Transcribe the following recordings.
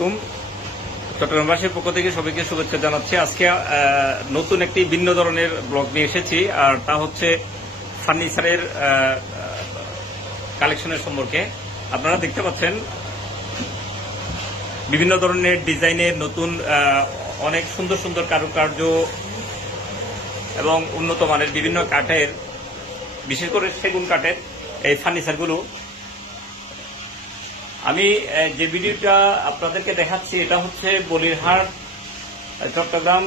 আলাইকুম। চট্টগ্রামবাসীর পক্ষ থেকে সবাইকে শুভেচ্ছা জানাচ্ছি। আজকে নতুন একটি ভিন্ন ধরনের ব্লগ নিয়ে এসেছি, আর তা হচ্ছে ফার্নিচারের কালেকশনের সম্পর্কে। আপনারা দেখতে পাচ্ছেন বিভিন্ন ধরনের ডিজাইনের নতুন অনেক সুন্দর সুন্দর কারুকার্য এবং উন্নত মানের বিভিন্ন কাঠের, বিশেষ করে সেগুন কাঠের এই ফার্নিচারগুলো। আমি যে ভিডিওটা আপনাদেরকে দেখাচ্ছি এটা হচ্ছে বলিরহাট, চট্টগ্রাম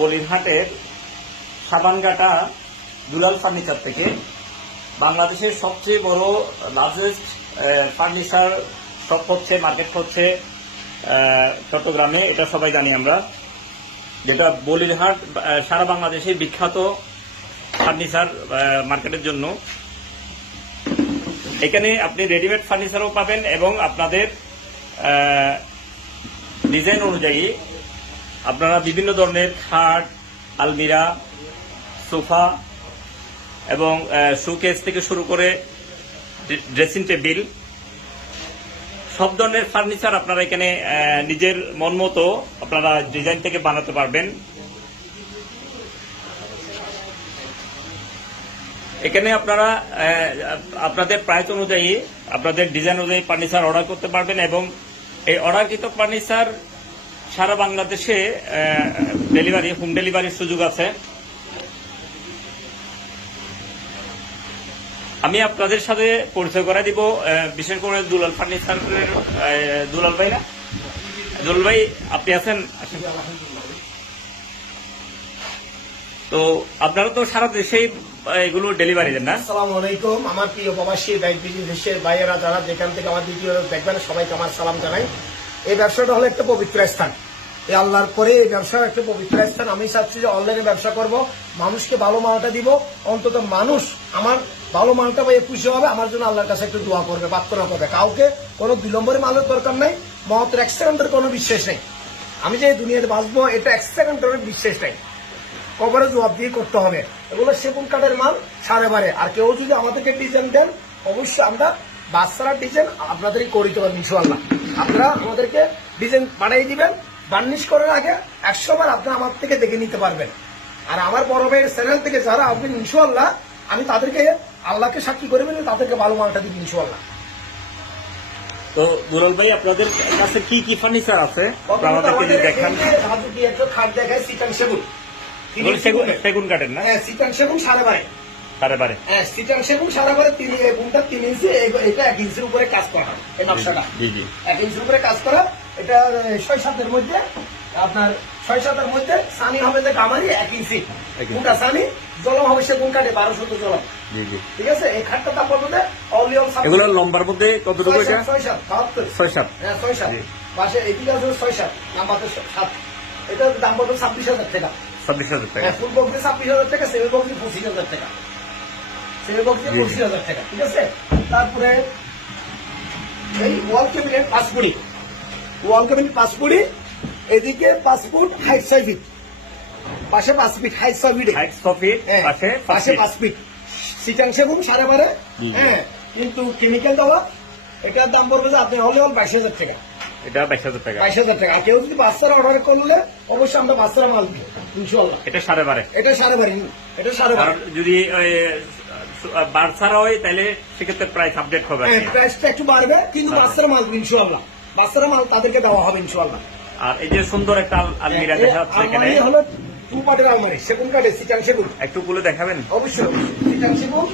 বলিরহাটের সাবানঘাটা দুলাল ফার্নিচার থেকে। বাংলাদেশের সবচেয়ে বড় লার্জেস্ট ফার্নিচার শপ হচ্ছে, মার্কেট হচ্ছে চট্টগ্রামে, এটা সবাই জানি আমরা। যেটা বলিরহাট সারা বাংলাদেশে বিখ্যাত ফার্নিচার মার্কেটের জন্য। এখানে আপনি রেডিমেড ফার্নিচারও পাবেন এবং আপনাদের ডিজাইন অনুযায়ী আপনারা বিভিন্ন ধরনের খাট, আলমিরা, সোফা এবং শোকেস থেকে শুরু করে ড্রেসিং টেবিল, সব ধরনের ফার্নিচার আপনারা এখানে নিজের মন মতো আপনারা ডিজাইন থেকে বানাতে পারবেন। এখানে আপনারা আপনাদের প্রাইস অনুযায়ী, আপনাদের ডিজাইন অনুযায়ী ফার্নিচার অর্ডার করতে পারবেন এবং এই অর্ডারকৃত ফার্নিচার সারা বাংলাদেশে ডেলিভারি, হোম ডেলিভারির সুযোগ আছে। আমি আপনাদের সাথে পরিচয় করে দিব, বিশেষ করে দুলাল ফার্নিচারের দুলাল ভাই। না দুলাল ভাই, আপনি আছেন? তো আপনারা তো সারা দেশে এগুলো ডেলিভারি দেন না? আসসালামু আলাইকুম। আমার প্রিয় প্রবাসী দেশের ভাইয়েরা যারা যেখান থেকে আমার ভিডিও দেখবেন সবাইকে আমার সালাম জানাই। এই ব্যবসাটা হলো একটা পবিত্র স্থান, এই আল্লাহর পরে এই ব্যবসা একটা পবিত্র স্থান। আমি চাচ্ছি যে অনলাইনে ব্যবসা করব, মানুষকে ভালো মালটা দিব, অন্তত মানুষ আমার ভালো মালটা পাইয়ে খুশি হবে, আমার জন্য আল্লাহর কাছে একটু দোয়া করবে, প্রার্থনা করবে। কাউকে কোনো বিলম্বরে মালের দরকার নাই, মহতের এক সেকেন্ডের কোনো বিশ্বাস নেই। আমি যে দুনিয়াতে বাঁচবো এটা এক সেকেন্ডের বিশ্বাস নেই, কবরে জবাব দিয়ে করতে হবে। এগুলো সেগুন কাঠের মাল সাড়ে বারে। আর কেউ যদি আমাদেরকে ডিজাইন দেন অবশ্যই আমরা বাচ্চারা ডিজাইন আপনাদেরই করে দিতে পারবেন ইনশাআল্লাহ। আপনারা আমাদেরকে ডিজাইন বানিয়ে দিবেন, বার্নিশ করার আগে 100 বার আপনারা আমার থেকে দেখে নিতে পারবেন। আর আমার বড় ভাইয়ের চ্যানেল থেকে যারা আসবেন ইনশাআল্লাহ, আমি তাদেরকে আল্লাহকে সাক্ষী করে বলি তাদেরকে ভালো মালটা দিব ইনশাআল্লাহ। তো দুলাল ভাই, আপনাদের কাছে কি কি ফার্নিচার আছে আমাদেরকে দেখান। খাট দেখায় সিটাং সেগুন, সেগুন কাঠের না? হ্যাঁ, সিটাং সেগুন সাড়ে বারে। হ্যাঁ, সিটাং সেগুন সাড়ে বারে। 3 ইঞ্চি, এটা 1 ইঞ্চির উপরে কাজ করা, এই নকশাটা 1 ইঞ্চির উপরে কাজ করা। এটা 6-7 মধ্যে, আপনার 6-7 মধ্যে সানি হবে যে গামারি 1 ইঞ্চি কোনটা সানি, জলম হবে সেগুন কাঠে 1200 জলম। ঠিক আছে, এই খাটটা দাম পড়বে অলিয়ম। এগুলো লম্বার মধ্যে কতটুকু? এটা 6-7। হ্যাঁ, 6-7 পাশে এদিকে আছে 6-7, নাম্বার 7। এটার দাম পড়বে 26,000 টাকা। 26,000 টাকা। ফুল বক্সে 26,000 টাকা, সেমি বক্সে 25,000 টাকা। সেমি বক্সে 25,000 টাকা। ঠিক আছে, তারপরে এই ওয়াল ক্যাবিনেট 5 ফুট, ওয়াল ক্যাবিনেট 5 ফুট, এদিকে 5 ফুট হাইট 6 ফিট, পাশে 5 ফিট হাইট 6 ফিট, পাশে 5 ফিট। সিটাং সেগুন সাড়ে বারে। হ্যাঁ, কিন্তু কেমিক্যাল দেওয়া। এটার দাম পড়বে যে আপনি হলে 22,000 টাকা। এটা 22,000 টাকা। 22,000 টাকা। আর কেউ যদি বাচ্চারা অর্ডার করলে অবশ্যই আমরা বাচ্চারা মাল দিব ইনশাআল্লাহ। এটা সাড়ে বারে। এটা সাড়ে বারে। এটা সাড়ে বারে। যদি বাচ্চারা হয় তাহলে সেক্ষেত্রে প্রাইস আপডেট হবে। প্রাইসটা একটু বাড়বে, কিন্তু বাচ্চারা মাল দিব ইনশাআল্লাহ। বাচ্চারা মাল তাদেরকে দেওয়া হবে ইনশাআল্লাহ। আর এই যে সুন্দর একটা আলমিরা দেখা যাচ্ছে এখানে, হলো 2 পার্টের আলমারি, সেগুন কাঠে, সিটাং সেগুন। একটু খুলে দেখাবেন? অবশ্যই। সিটাং সেগুন,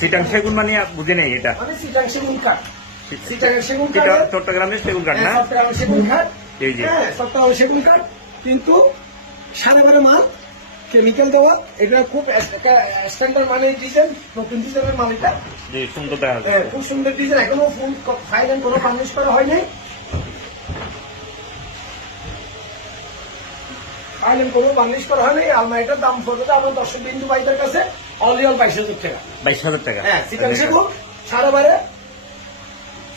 সিটাং সেগুন মানে বুঝে নেই এটা মানে সিটাং সেগুন কাঠ। সিটাং সেগুন কাঠ চট্টগ্রামের সেগুন কাঠ না? চট্টগ্রামের সেগুন কাঠ। জি জি, হ্যাঁ, চট্টগ্রামের সেগুন কাঠ, কিন্তু সাড়ে বারে মাল, কেমিক্যাল দেওয়া। এটা খুব স্ট্যান্ডার্ড মানের ডিজাইন, নতুন ডিজাইনের মাল এটা। জি, সুন্দর দেখা যাচ্ছে। হ্যাঁ, খুব সুন্দর ডিজাইন। এখনো ফুল ফাইনাল কোনো বার্নিশ করা হয়নি, ফাইনাল কোনো বার্নিশ করা হয়নি। আলমারিটার দাম পড়বে আমার দর্শক বিন্দু ভাইদের কাছে অনলি 22,000 টাকা। 22,000 টাকা। হ্যাঁ, সিটাং সেগুন সাড়ে বারে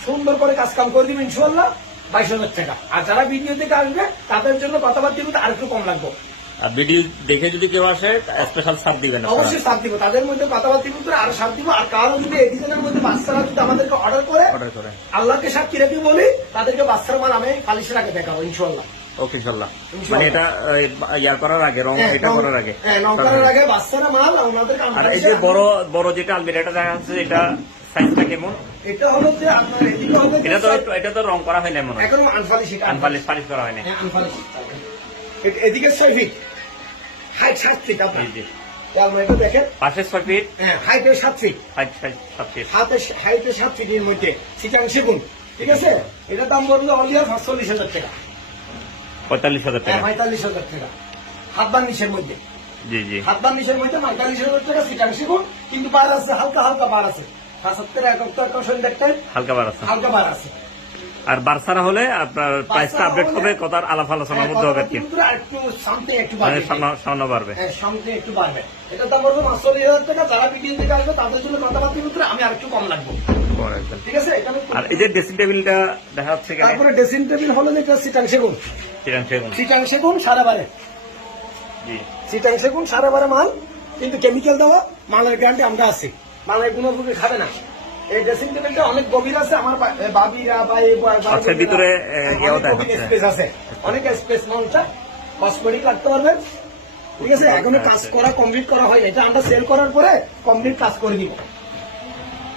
সুন্দর করে কাজ কাম করে দিবেন ইনশাআল্লাহ, 22,000 টাকা। আর যারা ভিডিও থেকে আসবে তাদের জন্য কথাবার্তা কিন্তু আর একটু কম লাগবে। আর ভিডিও দেখে যদি কেউ আসে স্পেশাল ছাড় দিবেন আপনারা? অবশ্যই সাথ দিব, তাদের মধ্যে কথাবার্তা ভিতরে আরো সাথ দিব। আর কারো যদি এই ডিজাইনের মধ্যে বাচ্চারা যদি আমাদেরকে অর্ডার করে, আল্লাহকে সাক্ষী রেখে বলি, তাদেরকে বাচ্চার মাল আমি পালিশের আগে দেখাবো ইনশাল্লাহ। ওকে, ইনশাল্লাহ। মানে এটা ইয়ার করার আগে, রং এটা করার আগে, রং করার আগে বাচ্চারা মাল ওনাদেরকে। আর এই যে বড় বড় যেটা আলমিরাটা দেখা যাচ্ছে, এটা সাইজটা কেমন? এটা হলো যে আপনার এদিকে হবে, এটা তো রং করা হয় না মনে হয়, এখন আনফালিশ, আনপালিশ পালিশ করা হয় না। আনফালিশ। এদিকে 6 ফিট, হাইট 7 ফিট। আপনার জি জি, এটা দেখেন, পাশে 6 ফিট, হাইটে 7 ফিট, হাইটে 7 ফিটের মধ্যে চিটাং সেগুন। ঠিক আছে, এটার দাম পড়বে অনলি 45,000 টাকা, 45,000 টাকা। 45,000 টাকা হাত বার্নিশের মধ্যে। জি জি, হাত বার্নিশের মধ্যে 45,000 টাকা চিটাং সেগুন। কিন্তু বার আছে, হালকা হালকা বার আছে, 75 71 দেখতেন, হালকা বার আছে। হালকা বার আছে। আর বারসারা হলে আপনার প্রাইসটা আপডেট হবে, কথার আলাপ আলোচনার মধ্যে হবে কি, একটু সামনে একটু মানে বাড়বে, সামনে বাড়বে। সামনে একটু বাড়বে। এটা দাম পড়বে 45,000 টাকা। যারা ভিডিও থেকে আসবে তাদের জন্য কথাবার্তা ভিতরে আমি আর একটু কম লাগবো। ঠিক আছে, এটা আর এই যে ড্রেসিং টেবিলটা দেখা যাচ্ছে এখানে, তারপরে ড্রেসিং টেবিল হলো যেটা চিটাং সেগুন, চিটাং সেগুন 12.5, জি, চিটাং সেগুন 12.5 মাল, কিন্তু কেমিক্যাল দেওয়া মালের গ্যারান্টি আমরা আছি, মালের গুণগুলি খাবে না। এই ড্রেসিং টেবিলটা অনেক গভীর আছে, আমার বাবিরা বা আচ্ছা, ভিতরে ইয়েও দেখা যাচ্ছে, স্পেস আছে, অনেক স্পেস। মালটা কসমেটিক রাখতে পারবেন। ঠিক আছে, এখনো কাজ করা কমপ্লিট করা হয়নি, এটা আমরা সেল করার পরে কমপ্লিট কাজ করে দিব।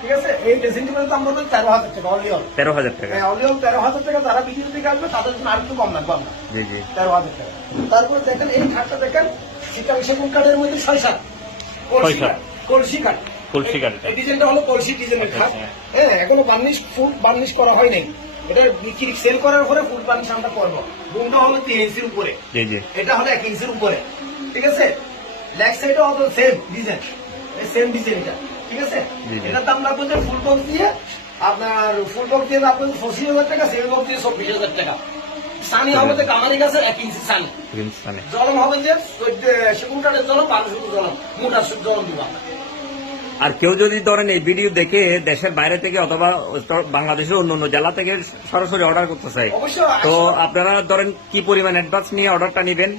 ঠিক আছে, এই ড্রেসিং টেবিলের দাম পড়বে 13,000 টাকা, অনলি 13,000 টাকা। অনলি 13,000 টাকা। যারা ভিডিও থেকে আসবে তাদের জন্য আর একটু কম লাগবে আমরা, জি জি, 13,000 টাকা। তারপরে দেখেন এই খাটটা দেখেন, চিটাং সেগুন কাঠের মধ্যে 6-7 কলসি কাঠ, কলসি কাঠ। কলসি কাঠ। এই ডিজাইনটা হলো কলসি ডিজাইনের খাট। হ্যাঁ, এখনো বার্নিশ, ফুল বার্নিশ করা হয় নাই। এটা বিক্রি সেল করার পরে ফুল বার্নিশ আমরা করবো। বুমটা হলো 3 ইঞ্চির উপরে, জি জি, এটা হলো 1 ইঞ্চির উপরে। ঠিক আছে, লেগ সাইডও হবে সেম ডিজাইন, সেম ডিজাইন এটা। ঠিক আছে, এটার দাম লাগবে যে ফুল বক্স দিয়ে আপনার, ফুল বক্স দিয়ে আপনার 25,000 টাকা, সেমি বক্স দিয়ে 24,000 টাকা। সানি হবে যে কামারি গাছের 1 ইঞ্চি সানি। জলম হবে যে সেগুন কাঠের জলম, 1200 জলম, মোটা জলম দিব। আর কেউ যদি ধরেন এই ভিডিও দেখে দেশের বাইরে থেকে অথবা বাংলাদেশের অন্য অন্য জেলা থেকে সরাসরি অর্ডার করতে চাই, তো আপনারা ধরেন কি পরিমাণ অ্যাডভান্স নিয়ে অর্ডারটা নেবেন?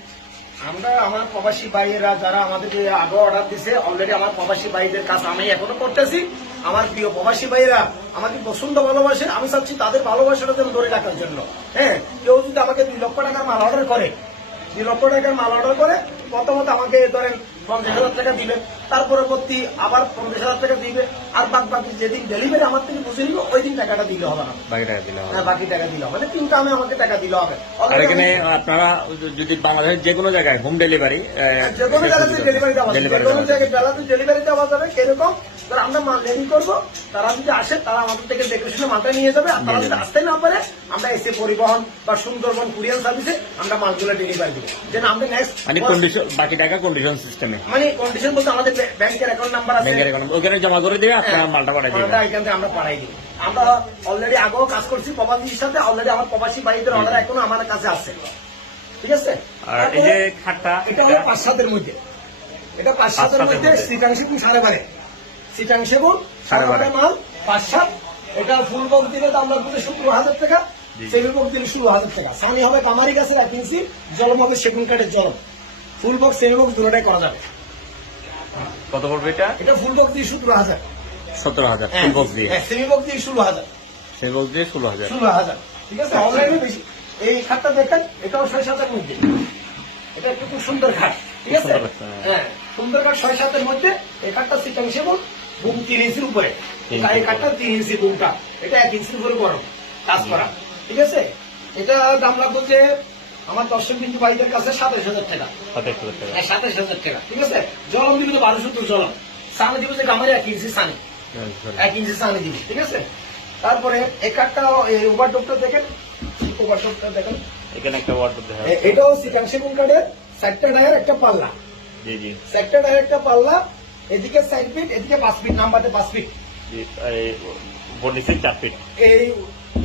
আমরা আমার প্রবাসী ভাইয়েরা যারা আমাদেরকে আগে অর্ডার দিছে, অলরেডি আমার প্রবাসী ভাইদের কাজ আমি এখনো করতেছি। আমার প্রিয় প্রবাসী ভাইয়েরা আমাকে পছন্দ ভালোবাসে, আমি চাচ্ছি তাদের ভালোবাসাটা যেন ধরে রাখার জন্য। হ্যাঁ, কেউ যদি আমাকে 2 লক্ষ টাকার মাল অর্ডার করে, 2 লক্ষ টাকার মাল অর্ডার করে, প্রথমত আমাকে ধরেন 50,000 টাকা দিবেন, তার পরবর্তী আবার 50,000 টাকা দিবে, আর বাকি যেদিন ডেলিভারি আমার থেকে বুঝে নিব ওই দিন টাকাটা দিলে হবে না, বাকি টাকা দিলে হবে। হ্যাঁ, বাকি টাকা দিলে হবে না, কিন্তু আমি আমাকে টাকা দিলে হবে। আর এখানে আপনারা যদি বাংলাদেশের যে কোনো জায়গায় হোম ডেলিভারি, যে কোনো জায়গাতে ডেলিভারি দেওয়া যাবে, যে কোনো জায়গায় বেলাতে ডেলিভারি দেওয়া যাবে। সেরকম তারা আমরা মাল রেডি করবো, তারা যদি আসে তারা আমাদের থেকে দেখে শুনে মালটা নিয়ে যাবে। আর তারা যদি আসতে না পারে, আমরা এসে পরিবহন বা সুন্দরবন কুরিয়ার সার্ভিসে আমরা মালগুলো ডেলিভারি দেবো, যেন আমরা নেক্সট মানে কন্ডিশন, বাকি টাকা কন্ডিশন সিস্টেমে, মানে কন্ডিশন বলতে আমাদের ব্যাংকের অ্যাকাউন্ট নাম্বার আছে, ওখানে জমা করে দিয়ে আপনারা মালটা পাঠাই দিবেন। মালটা এখান থেকে আমরা পাঠাই দিই। আমরা অলরেডি আগেও কাজ করছি প্রবাসীর সাথে, অলরেডি আমার প্রবাসী ভাইদের অর্ডার এখনো আমার কাছে আছে। ঠিক আছে, আর এই যে খাটটা, এটা হলো 5-7 মধ্যে, এটা 5-7 মধ্যে চিটাং সেগুন 12.5, চিটাং সেগুন 12.5 মাল 5-7। এটা ফুল বক্স দিলে দাম লাগবে 17,000 টাকা, সেমি বক্স দিলে 16,000 টাকা। সানি হবে কামারি গাছের 1 ইঞ্চি, জলম হবে সেগুন কাঠের জলম। ফুল বক্স সেমি বক্স দুটোটাই করা যাবে। কত পড়বে এটা? এটা ফুল বক্স দিয়ে 17,000, 17,000 ফুল বক্স দিয়ে, সেমি বক্স দিয়ে 16,000, সেই বক্স দিয়ে 16,000। 16,000। ঠিক আছে, অনলাইনে বেশি। এই খাটটা দেখেন, এটাও 6-7 মধ্যে, এটা একটু খুব সুন্দর খাট। ঠিক আছে, হ্যাঁ, সুন্দর খাট 6-7 মধ্যে। এই খাটটা চিটাং সেগুন, বুম 3 ইঞ্চির উপরে, এই খাটটা 3 ইঞ্চি বুমটা, এটা 1 ইঞ্চির উপরে গরম কাজ করা। ঠিক আছে, এটা দাম লাগবে যে আমার দর্শক বিন্দু ভাইদের কাছে 27,000 টাকা, 27,000 টাকা। ঠিক আছে, জলম দিবে তো 1200 জলম, সানি দিবে যে গামারি 1 ইঞ্চি সানি, 1 ইঞ্চি সানি দিবে। ঠিক আছে, তারপরে এই কাঠটা ওভারডোপটা দেখেন, ওভারডোপটা দেখেন, এখানে একটা ওয়ার্ড দেখা যাচ্ছে। এটাও চিটাং সেগুন কাঠের, 4টা টায়ার একটা পাল্লা, জি জি, 4টা টায়ার একটা পাল্লা, এদিকে 4 ফিট, এদিকে 5 ফিট, নাম্বারে 5 ফিট, এই বডিতে 4 ফিট, এই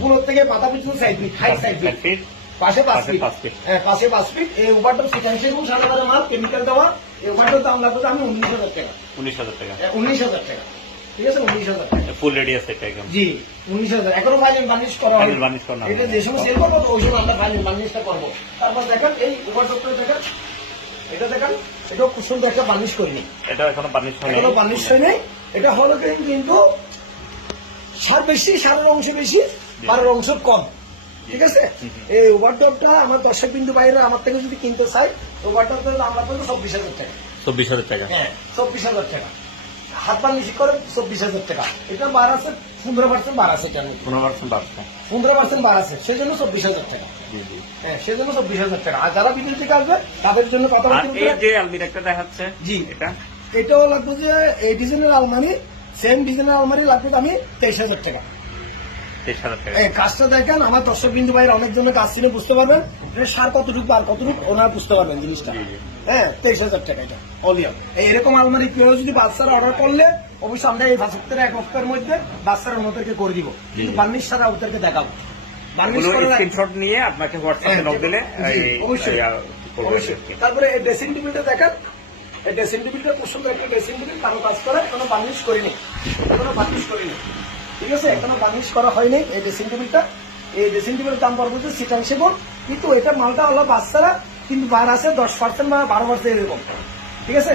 পুরো থেকে মাথা পিছু 4 ফিট, হাইট 4 ফিট, পাশে 5 ফিট, হ্যাঁ পাশে 5 ফিট। এই ওভারডোপ চিটাং সেগুন 12.5 মাল, কেমিক্যাল দেওয়া। এই ওভারডোপ দাম লাগবে আমি 19,000 টাকা, 19,000 টাকা, 19,000 টাকা। ঠিক আছে, 19,000 টাকা, ফুল রেডি আছে এটা একদম। জি 19,000। এখনো ফাইনাল বার্নিশ করা হয়, ফাইনাল বার্নিশ করা এটা যে সময় সেল করবো ওই সময় আমরা ফাইনাল বার্নিশটা করবো। তারপর দেখেন এই ওভারডোপটা দেখেন, এটা দেখেন, এটাও খুব সুন্দর একটা বার্নিশ করিনি, এটা এখনো বার্নিশ হয়নি। এখনো বার্নিশ হয়নি। এটা হলো কিন্তু সার বেশি, সারের অংশ বেশি, বারের অংশ কম। ঠিক আছে, এই ওভারডপটা আমার দর্শক বিন্দু বাইরে আমার থেকে যদি কিনতে চাই, ওভারডপটা আমরা পাবো 24,000 টাকা। 24,000 টাকা। হ্যাঁ, 24,000 টাকা। হাত বার্নিশ করে 24,000 টাকা। এটা বার আছে 15% বার আছে, কেন 15% বাড়ছে। 15% বার আছে, সেজন্য 24,000 টাকা। জি জি। হ্যাঁ, সেজন্য 24,000 টাকা। আর যারা বিদেশ থেকে আসবে তাদের জন্য কথা আর বলতে এই যে আলমিরাটা দেখাচ্ছে, জি, এটা এটাও লাগবে যে এই ডিজাইনের আলমারি, সেম ডিজাইনের আলমারি লাগবে আমি 23,000 টাকা। 23,000 টাকা। এই কাজটা দেখেন, আমার দর্শক বিন্দু ভাইয়ের অনেক জন্য কাজ ছিল, বুঝতে পারবেন এটা সার কতটুকু আর কতটুকু ওনারা বুঝতে পারবেন জিনিসটা। জি, জি। হ্যাঁ, 23,000 টাকা এটা অলিয়াম। এরকম আলমারি কেউ যদি বাচ্চারা অর্ডার করলে অবশ্যই আমরা এই 5 সপ্তাহের 1 সপ্তাহের মধ্যে বাচ্চারা ওদেরকে করে দিব, কিন্তু বার্নিশ সারা ওদেরকে দেখাবো। বার্নিশ এগুলো করার স্ক্রিনশট নিয়ে আপনাকে হোয়াটসঅ্যাপে নক দিলে জি, অবশ্যই, অবশ্যই। করবে। তারপরে এই ড্রেসিং টেবিলটা দেখেন, এই ড্রেসিং টেবিলটা খুব সুন্দর একটা ড্রেসিং টেবিল, কারো কাজ করে এখনো বার্নিশ করিনি, এখনো বার্নিশ করিনি। ঠিক আছে, এখনো বার্নিশ করা হয়নি এই ড্রেসিং টেবিলটা। এই ড্রেসিং টেবিলের দাম পড়বে যে সিটাং সেগুন, কিন্তু এটা মালটা হলো বাচ্চারা কিন্তু বার আছে 10% বা 12% এরকম। ঠিক আছে,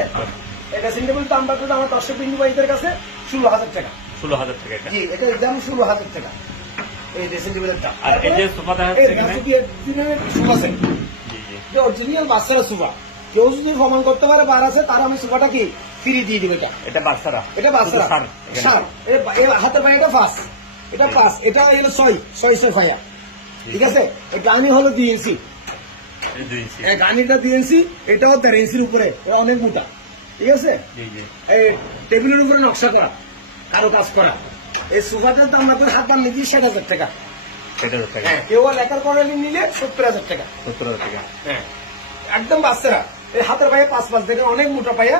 এই ড্রেসিং টেবিল দাম পড়বে আমার দর্শক বিন্দু ভাইদের কাছে 16,000 টাকা। 16,000 টাকা এটা। জি, এটা দাম 16,000 টাকা এই ড্রেসিং টেবিলের দাম। আর এই যে সোফা দেখাচ্ছে এখানে, আছে জি জি। যে অরিজিনাল বাচ্চারা সোফা, কেউ যদি প্রমাণ করতে পারে বার আছে, তার আমি সোফাটা কি ফ্রি দিয়ে দিব। এটা বাচ্চারা, এটা বাচ্চারা সার এখানে। সার, এই হাতের বাইরে 5, এটা 5, এটা হলো 6 ভাইয়া। ঠিক আছে, এই গানি হলো দিয়েছি, এই 2 ইঞ্চি। এই গানিটা দিয়েছি, এটাও 1.5 ইঞ্চির উপরে, এটা অনেক মোটা। ঠিক আছে, জি জি। এই টেবিলের উপরে নকশা করা, কারো কাজ করা। এই সোফাটার দাম রাখবে হাত বান নিজে 60,000 টাকা। 60,000 টাকা। হ্যাঁ, কেউ লেখার করে নিলে 70,000 টাকা। 70,000 টাকা। হ্যাঁ, একদম বাচ্চারা। এই হাতের পায়ে 5 দেখেন, অনেক মোটা পায়া।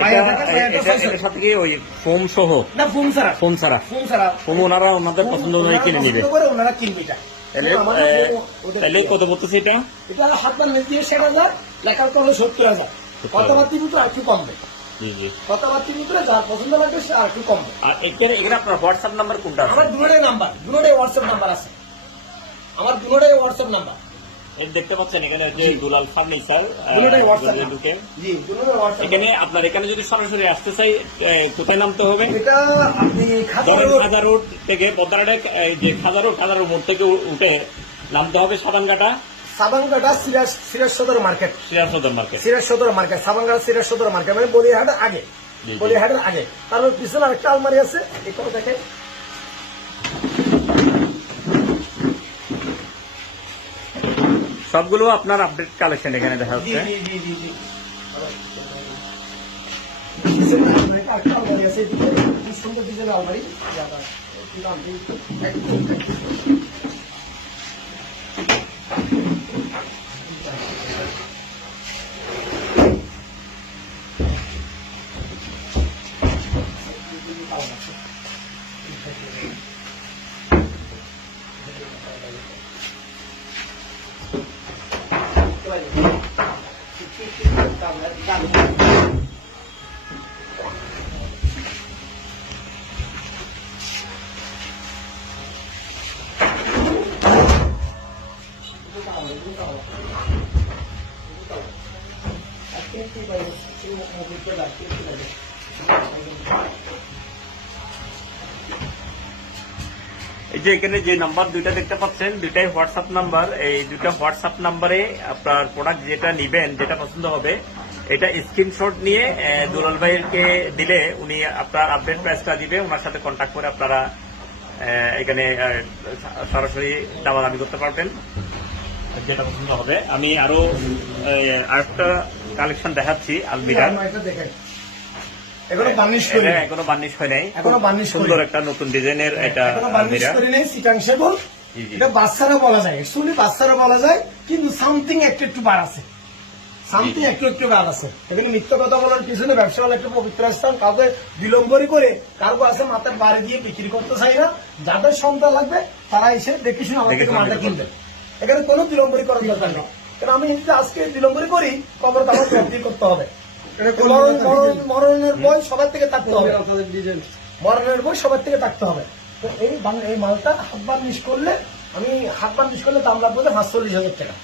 এটার সাথে কি ওই ফোম সহ? না, ফোম ছাড়া, ফোম ছাড়া। ফোম ছাড়া। ফোম ওনারা ওনাদের পছন্দ অনুযায়ী কিনে নিবে। পছন্দ করে ওনারা কিনবে এটা। তাহলে কত বলতেছে এটা? এটা হাত বান দিয়ে 60,000, লেখার করে 70,000। কথাবার্তির ভিতরে আর একটু কমবে, জি জি। কথাবার্তির ভিতরে যার পছন্দ লাগবে সে আর একটু কমবে। আর এখানে এখানে আপনার হোয়াটসঅ্যাপ নাম্বার কোনটা আছে? আমার দুটোটাই নাম্বার, দুটোটাই হোয়াটসঅ্যাপ নাম্বার আছে, আমার দুটোটাই হোয়াটসঅ্যাপ নাম্বার। এই দেখতে পাচ্ছেন এখানে যে দুলাল ফার্নিচার, দুটোটাই হোয়াটসঅ্যাপ ঢুকে জি, দুটোটাই হোয়াটসঅ্যাপ। এখানে আপনার এখানে যদি সরাসরি আসতে চাই, কোথায় নামতে হবে? এটা আপনি খাজা রোড থেকে বদ্রাডে, যে খাজা রোড মোড় থেকে উঠে নামতে হবে সাবানঘাটা সাবানঘাটা সিরাজ সদর মার্কেট, সিরাজ সদর মার্কেট। সিরাজ সদর মার্কেট, সাবানঘাটা সিরাজ সদর মার্কেট, মানে বলিহাটের আগে, জি, জি। বলিহাটের আগে। তারপর পিছনে আরেকটা আলমারি আছে, এখানে দেখেন। সবগুলো আপনার আপডেট কালেকশন এখানে দেখা জি যাচ্ছে। জি জি জি জি। পিছনে আরেকটা আলমারি আছে, এদিকে খুব সুন্দর ডিজাইনের আলমারি। কি নাম? এই যে এখানে যে নাম্বার দুইটা দেখতে পাচ্ছেন, দুইটাই হোয়াটসঅ্যাপ নাম্বার। এই দুইটা হোয়াটসঅ্যাপ নাম্বারে আপনার প্রোডাক্ট যেটা নিবেন, যেটা পছন্দ হবে, এটা স্ক্রিনশট নিয়ে দুলাল ভাইকে দিলে উনি আপনার আপডেট প্রাইসটা দিবে। ওনার সাথে কন্ট্যাক্ট করে আপনারা এখানে সরাসরি দামাদামি করতে পারবেন, যেটা পছন্দ হবে। আমি আরো আরেকটা কালেকশন দেখাচ্ছি আলমিরা। এটা দেখেন, এখনো বার্নিশ করি নাই, এখনো বার্নিশ হয় নাই, এখনো বার্নিশ করি সুন্দর নাই। একটা নতুন ডিজাইনের এটা এখনো বার্নিশ আলমিরা। করি নাই, সিটাং সেগুন। জি, জি। এটা বাচ্চারা বলা যায়, অ্যাকচুয়ালি বাচ্চারা বলা যায়, কিন্তু সামথিং একটু একটু বার আছে, সামথিং একটু একটু বার আছে। এখানে মিথ্যা কথা বলার পিছনে ব্যবসা হলো একটা পবিত্র স্থান, কাউকে বিলম্বরই করে কারো আছে মাথার বাড়ি দিয়ে বিক্রি করতে চাই না। যাদের সন্তান লাগবে তারা এসে দেখে শুনে আমার থেকে মালটা কিনবেন। এখানে কোনো বিলম্বরই করার দরকার নেই, কারণ আমি যদি আজকে বিলম্বরই করি, খবর আমার জব্দি করতে হবে। মরণের বই সবার থেকে থাকতে হবে, মরণের বই সবার থেকে থাকতে হবে। তো এই মালটা হাত বার্নিশ করলে, আমি হাত বার্নিশ করলে দাম লাগবে 45,000 টাকা।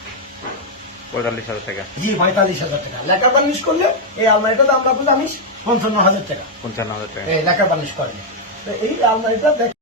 45,000 টাকা। জি 45,000 টাকা। লেখা বার্নিশ করলে এই আলমারিটার দাম রাখবো আমি 55,000 টাকা। 55,000 টাকা। এই লেখা বার্নিশ করলে তো এই আলমারিটা